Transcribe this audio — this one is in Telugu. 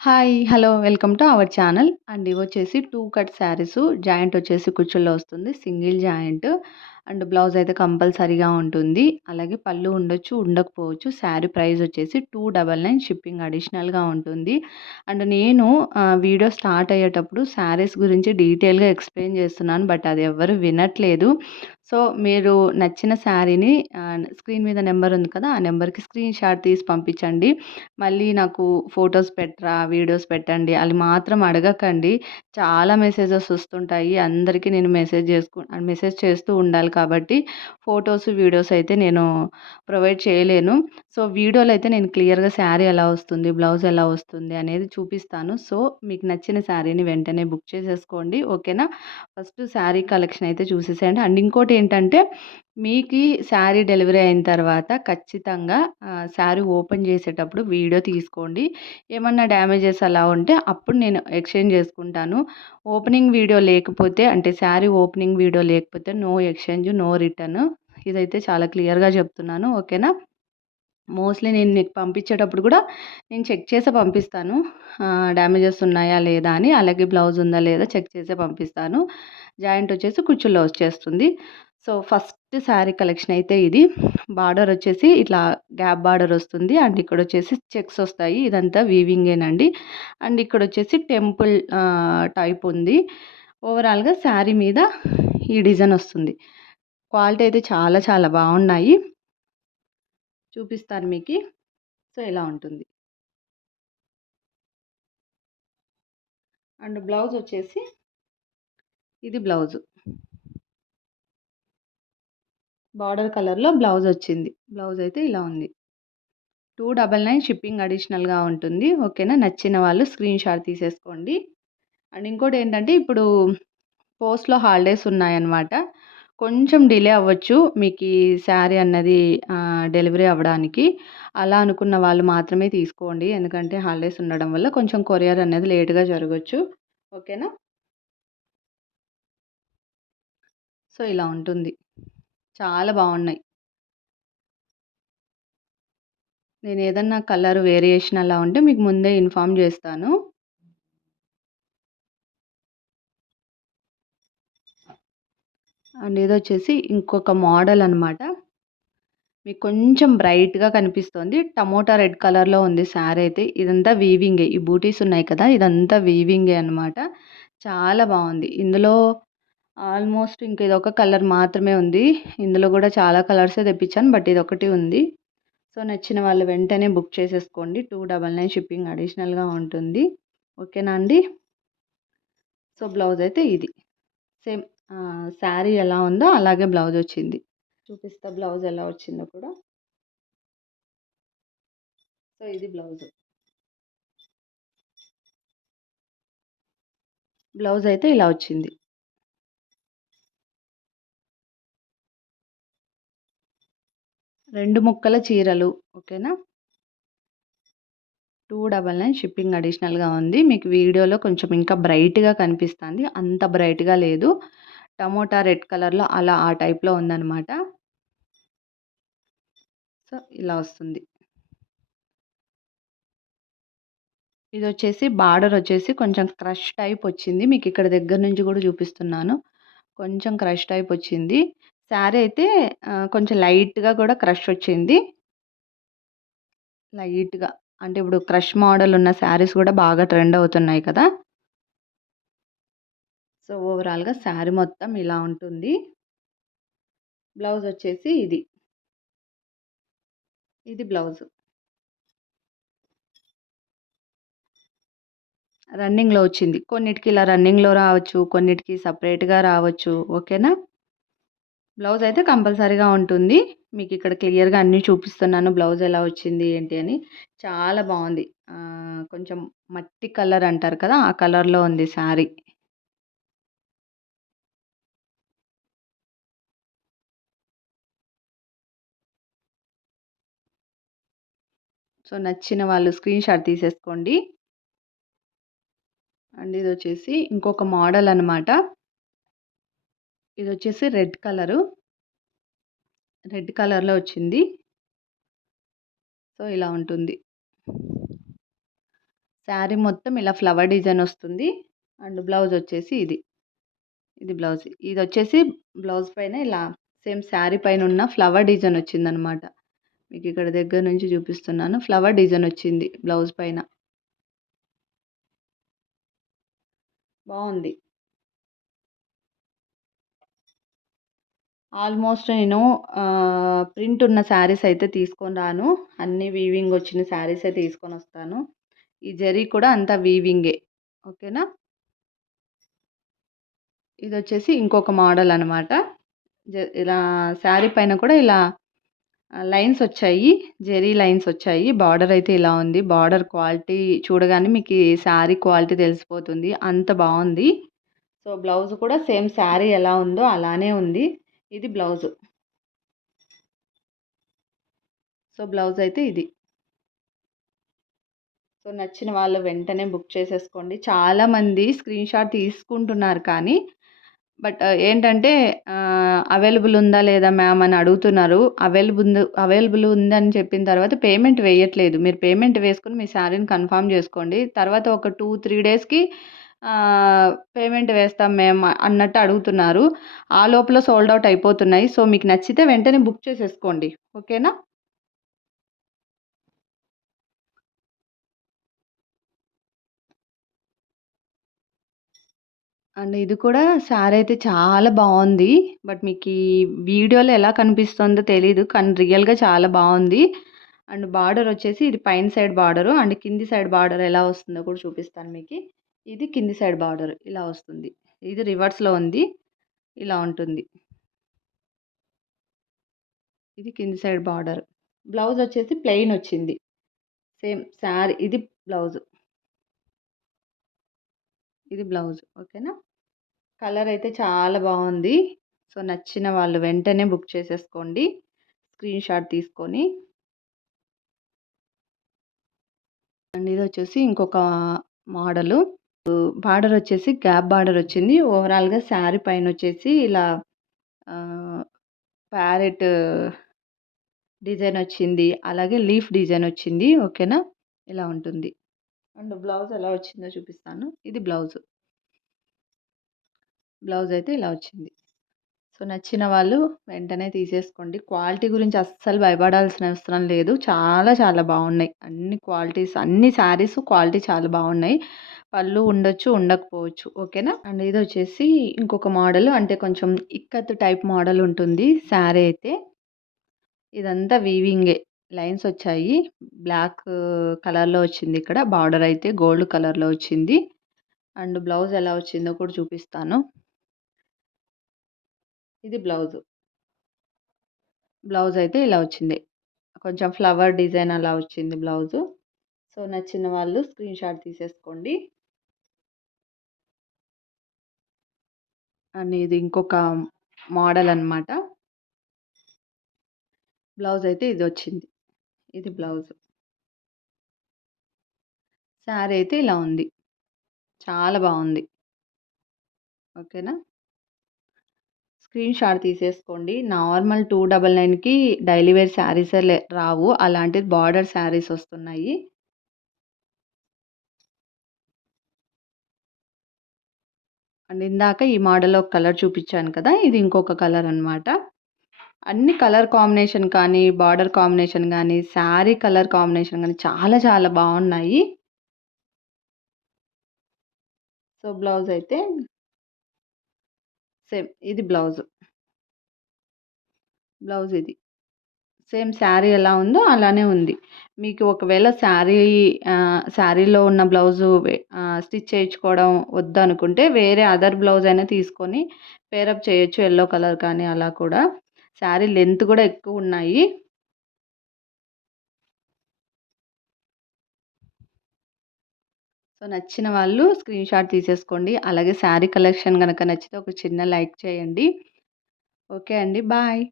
Hi! Hello! Welcome to our channel. And ఇవొచ్చేసి 2 కట్ శారీసు. జాయింట్ వచ్చేసి కుచ్చుల్లో వస్తుంది. Single joint. అండ్ బ్లౌజ్ అయితే కంపల్సరీగా ఉంటుంది. అలాగే పళ్ళు ఉండొచ్చు, ఉండకపోవచ్చు. శారీ ప్రైస్ వచ్చేసి 299 షిప్పింగ్ అడిషనల్‌గా ఉంటుంది. అండ్ నేను వీడియో స్టార్ట్ అయ్యేటప్పుడు శారీస్ గురించి డీటెయిల్‌గా ఎక్స్‌ప్లెయిన్ చేస్తున్నాను. బట్ అది ఎవ్వరు వినట్లేదు. సో, మీరు నచ్చిన శారీని స్క్రీన్ మీద నెంబర్ ఉంది కదా! ఆ నెంబర్‌కి స్క్రీన్ షాట్ తీసి పంపించండి. మళ్ళీ నాకు ఫోటోస్ పెట్టరా, వీడియోస్ పెట్టండి అని మాత్రం అడగకండి. చాలా మెసేజెస్ వస్తుంటాయి. అందరికీ నేను మెసేజ్ చేస్తూ ఉండాలి కాబట్టి ఫోటోస్, వీడియోస్ అయితే నేను ప్రొవైడ్ చేయలేను. సో, వీడియోలో అయితే నేను క్లియర్‌గా శారీ ఎలా వస్తుంది, బ్లౌజ్ ఎలా వస్తుంది అనేది చూపిస్తాను. సో, మీకు నచ్చిన శారీని వెంటనే బుక్ చేసేసుకోండి. ఓకేనా? ఫస్ట్ శారీ కలెక్షన్ అయితే చూసేసేయండి. అండ్ ఇంకోటేంటంటే మీకీ శారీ డెలివరీ అయిన తర్వాత ఖచ్చితంగా శారీ ఓపెన్ చేసేటప్పుడు వీడియో తీసుకోండి. ఏమన్నా డ్యామేజెస్ అలా ఉంటే అప్పుడు నేను ఎక్స్‌చేంజ్ చేసుకుంటాను. ఓపెనింగ్ వీడియో లేకపోతే అంటే శారీ ఓపెనింగ్ వీడియో లేకపోతే నో ఎక్స్‌చేంజ్, నో రిటర్న్. ఇదైతే చాలా క్లియర్‌గా చెప్తున్నాను. ఓకేనా? మోస్ట్‌లీ నేను మీకు పంపించేటప్పుడు కూడా నేను చెక్ చేసే పంపిస్తాను. డ్యామేజెస్ ఉన్నాయా లేదా అని. అలాగే బ్లౌజ్ ఉందా లేదా చెక్ చేసే పంపిస్తాను. జాయింట్ వచ్చేసి కుచ్చుల్లో వచ్చేస్తుంది. సో, ఫస్ట్ శారీ కలెక్షన్ అయితే ఇది. బార్డర్ వచ్చేసి ఇట్లా గ్యాప్ బార్డర్ వస్తుంది. అండ్ ఇక్కడొచ్చేసి చెక్స్ వస్తాయి. ఇదంతా వీవింగేనండి. అండ్ ఇక్కడొచ్చేసి టెంపుల్ టైప్ ఉంది. ఓవరాల్‌గా శారీ మీద ఈ డిజైన్ వస్తుంది. క్వాలిటీ అయితే చాలా చాలా బాగున్నాయి. చూపిస్తాను మీకి. సో, ఇలా ఉంటుంది. అండ్ బ్లౌజ్ వచ్చేసి ఇది బ్లౌజు. బార్డర్ కలర్‌లో బ్లౌజ్ వచ్చింది. బ్లౌజ్ అయితే ఇలా ఉంది. 299 షిప్పింగ్ అడిషనల్‌గా ఉంటుంది. ఓకేనా? నచ్చిన వాళ్ళు స్క్రీన్ షాట్ తీసేసుకోండి. అండ్ ఇంకోటేంటంటే ఇప్పుడు పోస్ట్‌లో హాలిడేస్ ఉన్నాయన్నమాట. కొంచెం డిలే అవ్వచ్చు మీకీ శారీ అన్నది డెలివరీ అవ్వడానికి. అలా అనుకున్న వాళ్ళు మాత్రమే తీసుకోండి. ఎందుకంటే హాలిడేస్ ఉండడం వల్ల కొంచెం కొరియర్ అనేది లేట్‌గా జరగొచ్చు. ఓకేనా? సో, ఇలా ఉంటుంది. చాలా బావున్నాయి. నేనేదన్నా కలర్ వేరియేషన్ అలా ఉంటే మీకు ముందే ఇన్ఫార్మ్ జేస్తాను. అండ్ ఇదొచ్చేసి ఇంకొక మోడల్ అనమాట. మీకు కొంచెం బ్రైట్‌గా కనిపిస్తోంది. టమోటా రెడ్ కలర్‌లో ఉంది శారీ అయితే. ఇదంతా వీవింగే. ఈ బూటీస్ ఉన్నాయి కదా! ఇదంతా వీవింగే అనమాట. చాలా బావుంది. ఇందులో ఆల్మోస్ట్ ఇంక ఇదొక కలర్ మాత్రమే ఉంది. ఇందులో గూడా చాలా కలర్సే తెప్పించాను. బట్ ఇదొకటి ఉంది. సో, నచ్చిన వాళ్ళు వెంటనే బుక్ చేసేసుకోండి. 299 షిప్పింగ్ అడిషనల్‌గా ఉంటుంది. ఓకేనా అండి? సో, బ్లౌజ్ అయితే ఇది. సేమ్ శారీ ఎలా ఉందో అలాగే బ్లౌజొచ్చింది. చూపిస్తా బ్లౌజ్ ఎలా వచ్చిందో కూడా. సో, ఇది బ్లౌజు. బ్లౌజ్ అయితే ఇలా వచ్చింది. 2 ముక్కల చీరలు. ఓకేనా? 299 షిప్పింగ్ అడిషనల్‌గా ఉంది. మీకు వీడియోలో కొంచెం ఇంకా బ్రైట్‌గా కనిపిస్తాంది. అంత బ్రైట్‌గా లేదు. టమోటా రెడ్ కలర్‌లో అలా ఆ టైప్‌లో ఉందనమాట. సో, ఇలా వస్తుంది. ఇదొచ్చేసి బార్డరొచ్చేసి కొంచెం క్రష్ టైప్ వచ్చింది. మీకిక్కడ దగ్గర నుంచి గూడా చూపిస్తున్నాను. కొంచెం క్రష్ టైప్ వచ్చింది. శారీ అయితే కొంచెం లైట్‌గా కూడా క్రష్ వచ్చింది. లైట్‌గా. అంటే ఇప్పుడు క్రష్ మోడల్ ఉన్న శారీస్ గూడా బాగా ట్రెండ్ అవుతున్నాయి కదా! సో, ఓవరాల్‌గా శారీ మొత్తం ఇలా ఉంటుంది. బ్లౌజొచ్చేసి ఇది. ఇది బ్లౌజు. రన్నింగ్‌లో వచ్చింది. కొన్నిటికి ఇలా రన్నింగ్‌లో రావచ్చు. కొన్నిటికి సెపరేట్‌గా రావచ్చు. ఓకేనా? బ్లౌజ్ అయితే కంపల్సరీగా ఉంటుంది. మీకిక్కడ క్లియర్‌గా అన్నీ చూపిస్తున్నాను. బ్లౌజ్ ఎలా వచ్చింది ఏంటి అని. చాలా బావుంది. కొంచెం మట్టి కలర్ అంటారు కదా! ఆ కలర్‌లో ఉంది శారీ. సో, నచ్చిన వాళ్ళు స్క్రీన్ షాట్ తీసేసుకోండి. అండ్ ఇదొచ్చేసి ఇంకొక మోడల్ అనమాట. ఇదొచ్చేసి రెడ్ కలరు. రెడ్ కలర్‌లో వచ్చింది. సో, ఇలా ఉంటుంది. శారీ మొత్తం ఇలా ఫ్లవర్ డిజైన్ వస్తుంది. అండ్ బ్లౌజ్ వచ్చేసి ఇది బ్లౌజ్. ఇదొచ్చేసి బ్లౌజ్ పైన ఇలా సేమ్ శారీ పైన ఉన్న ఫ్లవర్ డిజైన్ వచ్చిందనమాట. మీకు ఇక్కడ దగ్గర నుంచి చూపిస్తున్నాను. ఫ్లవర్ డిజైన్ వచ్చింది బ్లౌజ్ పైన. బాగుంది. ఆల్మోస్ట్ నేను ప్రింట్ ఉన్న శారీస్ అయితే తీసుకొని రాను. అన్నీ వీవింగ్ వచ్చిన శారీసే తీసుకొని వస్తాను. ఈ జరీ కూడా అంతా వీవింగే. ఓకేనా. ఇది వచ్చేసి ఇంకొక మోడల్ అనమాట. ఇలా శారీ పైన కూడా ఇలా లైన్స్ వచ్చాయి. జెరీ లైన్స్ వచ్చాయి. బార్డర్ అయితే ఇలా ఉంది. బార్డర్ క్వాలిటీ చూడగానే మీకు ఈ శారీ క్వాలిటీ తెలిసిపోతుంది. అంత బాగుంది. సో బ్లౌజ్ కూడా సేమ్ శారీ ఎలా ఉందో అలానే ఉంది. ఇది బ్లౌజ్. సో బ్లౌజ్ అయితే ఇది. సో నచ్చిన వాళ్ళు వెంటనే బుక్ చేసేసుకోండి. చాలామంది స్క్రీన్ షాట్ తీసుకుంటున్నారు కానీ బట్ ఏంటంటే అవైలబుల్ ఉందా లేదా మ్యామ్ అని అడుగుతున్నారు. అవైలబుల్ ఉందని చెప్పిన తర్వాత పేమెంట్ వేయట్లేదు. మీరు పేమెంట్ వేసుకొని మీ శారీని కన్ఫర్మ్ చేసుకోండి. తర్వాత ఒక 2-3 డేస్‌కి పేమెంట్ వేస్తాం మేము అన్నట్టు అడుగుతున్నారు. ఆ లోపల సోల్డ్ అవుట్ అయిపోతున్నాయి. సో మీకు నచ్చితే వెంటనే బుక్ చేసేసుకోండి. ఓకేనా. అండ్ ఇది కూడా శారీ అయితే చాలా బాగుంది. బట్ మీకు ఈ వీడియోలో ఎలా కనిపిస్తుందో తెలీదు. కానీ రియల్‌గా చాలా బాగుంది. అండ్ బార్డర్ వచ్చేసి ఇది పైన సైడ్ బార్డరు. అండ్ కింది సైడ్ బార్డర్ ఎలా వస్తుందో కూడా చూపిస్తాను మీకు. ఇది కింది సైడ్ బార్డర్ ఇలా వస్తుంది. ఇది రివర్స్‌లో ఉంది. ఇలా ఉంటుంది. ఇది కింది సైడ్ బార్డర్. బ్లౌజ్ వచ్చేసి ప్లెయిన్ వచ్చింది. సేమ్ శారీ ఇది బ్లౌజ్. ఇది బ్లౌజ్. ఓకేనా. కలర్ అయితే చాలా బాగుంది. సో నచ్చిన వాళ్ళు వెంటనే బుక్ చేసేసుకోండి. స్క్రీన్ షాట్ తీసుకొని. అండ్ ఇది వచ్చేసి ఇంకొక మోడలు. బార్డర్ వచ్చేసి గ్యాప్ బార్డర్ వచ్చింది. ఓవరాల్‌గా శారీ పైన వచ్చేసి ఇలా ప్యారెట్ డిజైన్ వచ్చింది. అలాగే లీఫ్ డిజైన్ వచ్చింది. ఓకేనా. ఇలా ఉంటుంది. అండ్ బ్లౌజ్ ఎలా వచ్చిందో చూపిస్తాను. ఇది బ్లౌజ్. బ్లౌజ్ అయితే ఇలా వచ్చింది. సో నచ్చిన వాళ్ళు వెంటనే తీసేసుకోండి. క్వాలిటీ గురించి అస్సలు భయపడాల్సిన అవసరం లేదు. చాలా చాలా బాగున్నాయి. అన్ని క్వాలిటీస్ అన్ని శారీస్ క్వాలిటీ చాలా బాగున్నాయి. పళ్ళు ఉండొచ్చు, ఉండకపోవచ్చు. ఓకేనా. అండ్ ఇది వచ్చేసి ఇంకొక మోడల్. అంటే కొంచెం ఇక్కత్ టైప్ మోడల్ ఉంటుంది శారీ అయితే. ఇదంతా వీవింగే. లైన్స్ వచ్చాయి. బ్లాక్ కలర్‌లో వచ్చింది ఇక్కడ. బార్డర్ అయితే గోల్డ్ కలర్‌లో వచ్చింది. అండ్ బ్లౌజ్ ఎలా వచ్చిందో కూడా చూపిస్తాను. ఇది బ్లౌజ్. బ్లౌజ్ అయితే ఇలా వచ్చింది. కొంచెం ఫ్లవర్ డిజైన్ అలా వచ్చింది బ్లౌజు. సో నచ్చిన వాళ్ళు స్క్రీన్ షాట్ తీసేసుకోండి. అండ్ ఇది ఇంకొక మోడల్ అనమాట. బ్లౌజ్ అయితే ఇది వచ్చింది. ఇది బ్లౌజ్. శారీ అయితే ఇలా ఉంది. చాలా బాగుంది. ఓకేనా. స్క్రీన్ షాట్ తీసేసుకోండి. నార్మల్ 299కి డైలీ వేర్ శారీసే రావు. అలాంటిది బార్డర్ శారీస్ వస్తున్నాయి. అండ్ ఇందాక ఈ మోడల్‌లో ఒక కలర్ చూపించాను కదా! ఇది ఇంకొక కలర్ అనమాట. అన్ని కలర్ కాంబినేషన్ కానీ, బార్డర్ కాంబినేషన్ గానీ, శారీ కలర్ కాంబినేషన్ గానీ చాలా చాలా బాగున్నాయి. సో బ్లౌజ్ అయితే సేమ్ ఇది బ్లౌజ్. బ్లౌజ్ ఇది. సేమ్ శారీ ఎలా ఉందో అలానే ఉంది. మీకు ఒకవేళ శారీలో ఉన్న బ్లౌజు స్టిచ్ చేయించుకోవడం వద్దనుకుంటే వేరే అదర్ బ్లౌజ్ అయినా తీసుకొని పేరప్ చేయొచ్చు. యెల్లో కలర్ కానీ అలా కూడా. శారీ లెంత్ కూడా ఎక్కువున్నాయి. సో నచ్చిన వాళ్ళు స్క్రీన్ షాట్ తీసేసుకోండి. అలాగే శారీ కలెక్షన్ గనక నచ్చితే ఒక చిన్న లైక్ చేయండి. ఓకే అండి. బాయ్.